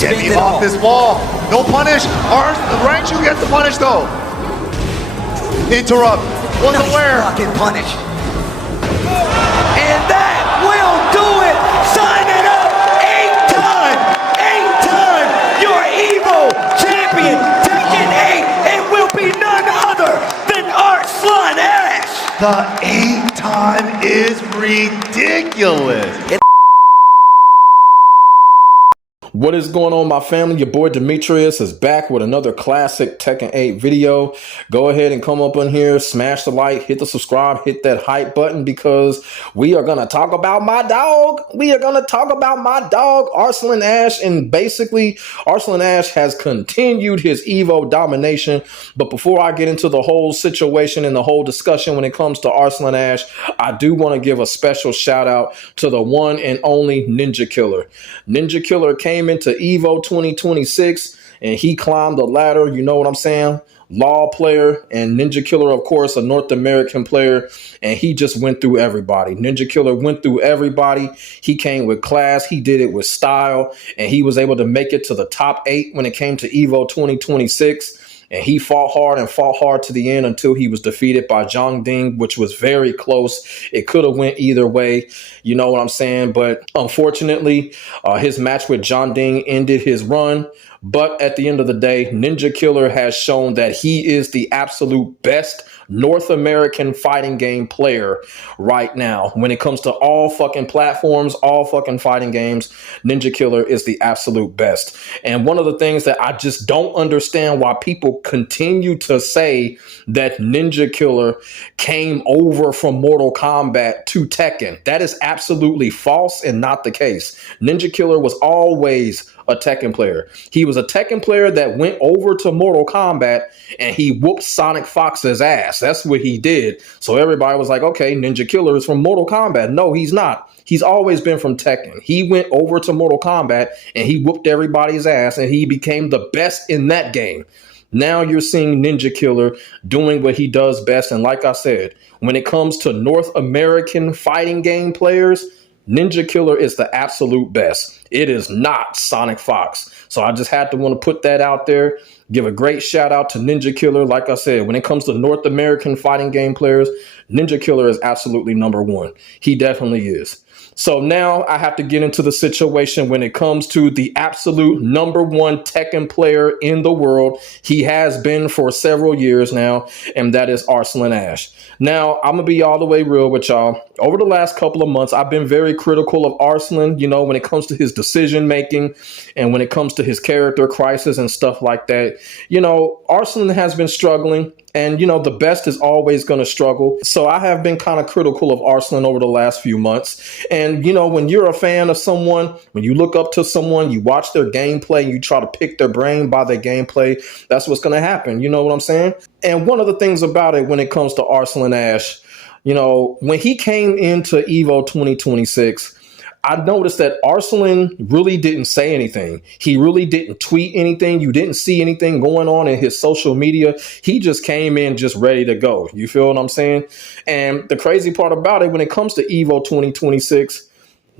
Get me off this wall. No punish. Ranchu gets the punish though. Interrupt. Wasn't aware. Fucking punish. And that will do it. Sign it up. 8-time, your EVO Champion. Tekken 8. It will be none other than Arslan Ash. The 8-time is ridiculous. What is going on, my family? Your boy Demetrius is back with another classic Tekken 8 video. Go ahead and come up on here, smash the like, hit the subscribe, hit that hype button, because we are going to talk about my dog. We are going to talk about my dog, Arslan Ash. And basically, Arslan Ash has continued his EVO domination. But before I get into the whole situation and the whole discussion when it comes to Arslan Ash, I do want to give a special shout out to the one and only Ninja Killer. Ninja Killer came into EVO 2026 and he climbed the ladder, you know what I'm saying? Law player, and Ninja Killer, of course, a North American player, and he just went through everybody. Ninja Killer went through everybody. He came with class, he did it with style, and he was able to make it to the top 8 when it came to EVO 2026. And he fought hard to the end until he was defeated by Zhang Ding, which was very close. It could have went either way. You know what I'm saying? But unfortunately, his match with Zhang Ding ended his run. But at the end of the day, Ninja Killer has shown that he is the absolute best North American fighting game player right now. When it comes to all fucking platforms, all fucking fighting games, Ninja Killer is the absolute best. And one of the things that I just don't understand why people continue to say that Ninja Killer came over from Mortal Kombat to Tekken. That is absolutely false and not the case. Ninja Killer was always a Tekken player. He was a Tekken player that went over to Mortal Kombat and he whooped Sonic Fox's ass. That's what he did. So everybody was like, okay, Ninja Killer is from Mortal Kombat. No, he's not. He's always been from Tekken. He went over to Mortal Kombat and he whooped everybody's ass and he became the best in that game. Now you're seeing Ninja Killer doing what he does best. And like I said, when it comes to North American fighting game players, Ninja Killer is the absolute best. It is not Sonic Fox. So I just had to want to put that out there. Give a great shout out to Ninja Killer. Like I said, when it comes to North American fighting game players, Ninja Killer is absolutely number one. He definitely is. So now I have to get into the situation when it comes to the absolute number one Tekken player in the world. He has been for several years now, and that is Arslan Ash. Now, I'm going to be all the way real with y'all. Over the last couple of months, I've been very critical of Arslan, you know, when it comes to his decision making and when it comes to his character crisis and stuff like that. You know, Arslan has been struggling. And, you know, the best is always going to struggle. So I have been kind of critical of Arslan over the last few months. And, you know, when you're a fan of someone, when you look up to someone, you watch their gameplay, you try to pick their brain by their gameplay, that's what's going to happen. You know what I'm saying? And one of the things about it when it comes to Arslan Ash, you know, when he came into EVO 2026, I noticed that Arslan really didn't say anything. He really didn't tweet anything. You didn't see anything going on in his social media. He just came in just ready to go. You feel what I'm saying? And the crazy part about it, when it comes to EVO 2026,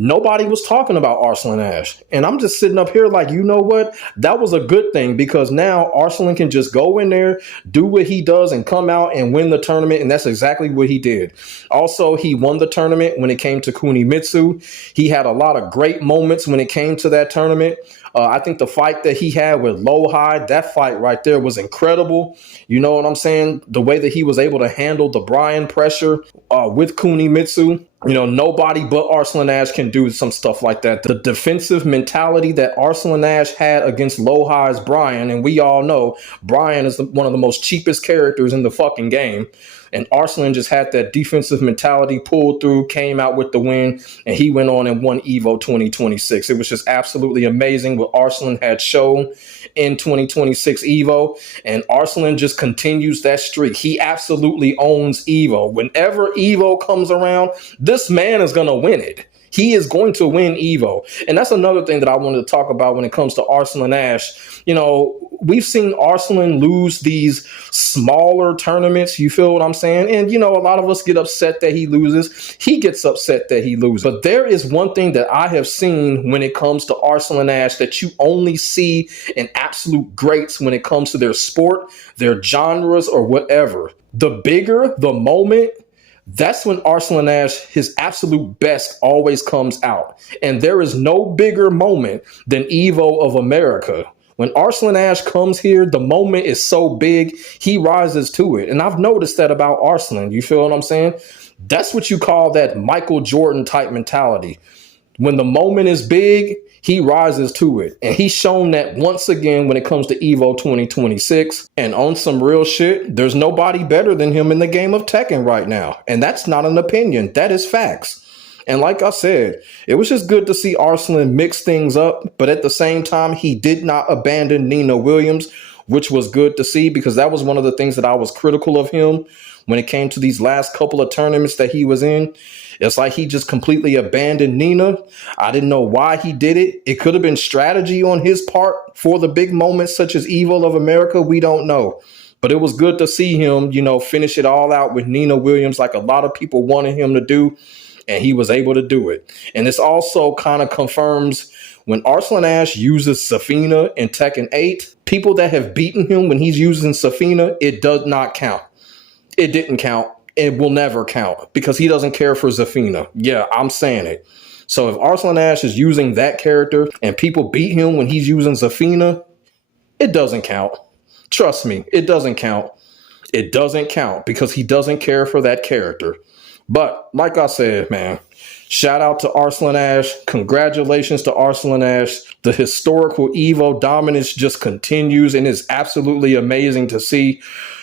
nobody was talking about Arslan Ash. And I'm just sitting up here like, you know what? That was a good thing, because now Arslan can just go in there, do what he does, and come out and win the tournament. And that's exactly what he did. Also, he won the tournament when it came to Kunimitsu. He had a lot of great moments when it came to that tournament. I think the fight that he had with Lowhide, that fight right there was incredible. You know what I'm saying? The way that he was able to handle the Brian pressure with Kunimitsu. You know, nobody but Arslan Ash can do some stuff like that. The defensive mentality that Arslan Ash had against Lowhide's Brian, and we all know Brian is one of the most cheapest characters in the fucking game. And Arslan just had that defensive mentality, pulled through, came out with the win, and he went on and won EVO 2026. It was just absolutely amazing what Arslan had shown in 2026 EVO, and Arslan just continues that streak. He absolutely owns EVO. Whenever EVO comes around, this man is going to win it. He is going to win EVO. And that's another thing that I wanted to talk about when it comes to Arslan Ash. You know, we've seen Arslan lose these smaller tournaments. You feel what I'm saying? And, you know, a lot of us get upset that he loses. He gets upset that he loses. But there is one thing that I have seen when it comes to Arslan Ash that you only see in absolute greats when it comes to their sport, their genres, or whatever. The bigger the moment, that's when Arslan Ash, his absolute best, always comes out. And there is no bigger moment than EVO of America. When Arslan Ash comes here, the moment is so big, he rises to it. And I've noticed that about Arslan. You feel what I'm saying? That's what you call that Michael Jordan type mentality. When the moment is big, he rises to it. And he's shown that once again when it comes to EVO 2026. And on some real shit, there's nobody better than him in the game of Tekken right now. And that's not an opinion. That is facts. And like I said, it was just good to see Arslan mix things up. But at the same time, he did not abandon Nina Williams, which was good to see, because that was one of the things that I was critical of him when it came to these last couple of tournaments that he was in. It's like he just completely abandoned Nina. I didn't know why he did it. It could have been strategy on his part for the big moments such as EVO of America. We don't know. But it was good to see him, you know, finish it all out with Nina Williams like a lot of people wanted him to do. And he was able to do it. And this also kind of confirms when Arslan Ash uses Safina in Tekken 8, people that have beaten him when he's using Safina, it does not count. It didn't count. It will never count because he doesn't care for Zafina. Yeah, I'm saying it. So if Arslan Ash is using that character and people beat him when he's using Zafina, it doesn't count. Trust me, it doesn't count. It doesn't count because he doesn't care for that character. But like I said, man, shout out to Arslan Ash. Congratulations to Arslan Ash. The historical EVO dominance just continues and is absolutely amazing to see.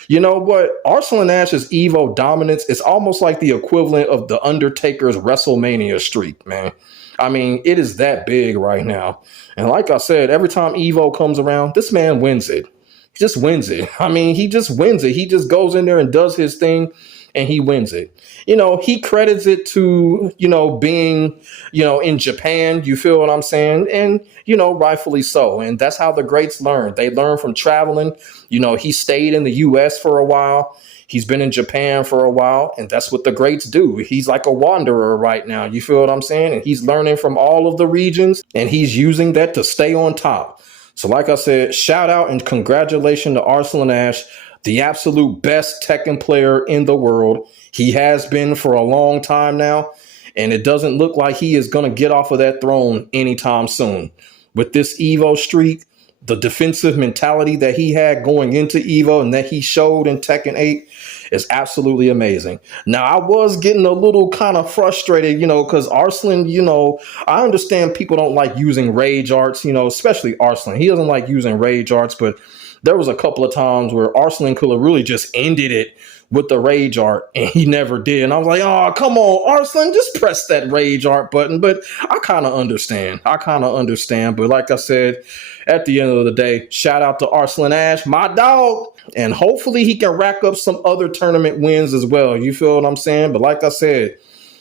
You know what? Arslan Ash's EVO dominance is almost like the equivalent of The Undertaker's WrestleMania streak, man. I mean, it is that big right now. And like I said, every time EVO comes around, this man wins it. He just wins it. I mean, he just wins it. He just goes in there and does his thing and he wins it. You know, he credits it to, you know, being, you know, in Japan. You feel what I'm saying? And, you know, rightfully so. And that's how the greats learn. They learn from traveling. You know, he stayed in the US for a while. He's been in Japan for a while. And that's what the greats do. He's like a wanderer right now. You feel what I'm saying? And he's learning from all of the regions and he's using that to stay on top. So like I said, shout out and congratulations to Arslan Ash, the absolute best Tekken player in the world. He has been for a long time now, and it doesn't look like he is going to get off of that throne anytime soon. With this EVO streak, the defensive mentality that he had going into EVO and that he showed in Tekken 8 is absolutely amazing. Now, I was getting a little kind of frustrated, you know, because Arslan, you know, I understand people don't like using rage arts, you know, especially Arslan. He doesn't like using rage arts, but there was a couple of times where Arslan could have really just ended it with the rage art, and he never did. And I was like, oh, come on, Arslan, just press that rage art button. But I kind of understand. But like I said, at the end of the day, shout out to Arslan Ash, my dog. And hopefully he can rack up some other tournament wins as well. You feel what I'm saying? But like I said,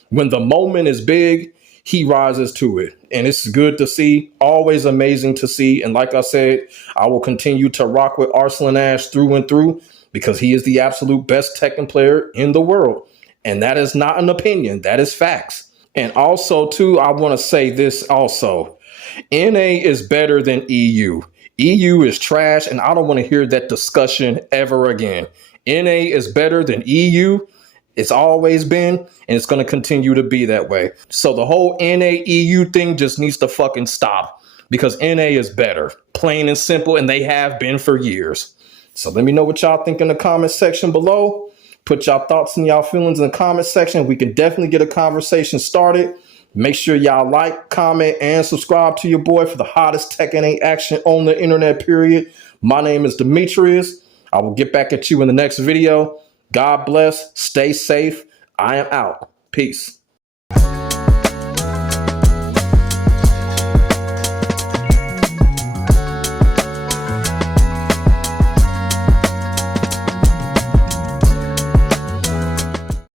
when the moment is big, he rises to it. And it's good to see, always amazing to see. And like I said, I will continue to rock with Arslan Ash through and through because he is the absolute best Tekken player in the world. And that is not an opinion. That is facts. And also, too, I want to say this also. NA is better than EU. EU is trash, and I don't want to hear that discussion ever again. NA is better than EU. It's always been, and it's going to continue to be that way. So the whole NA-EU thing just needs to fucking stop because NA is better, plain and simple, and they have been for years. So let me know what y'all think in the comment section below. Put y'all thoughts and y'all feelings in the comment section. We can definitely get a conversation started. Make sure y'all like, comment, and subscribe to your boy for the hottest Tekken 8 action on the internet, period. My name is Demetrius. I will get back at you in the next video. God bless. Stay safe. I am out. Peace.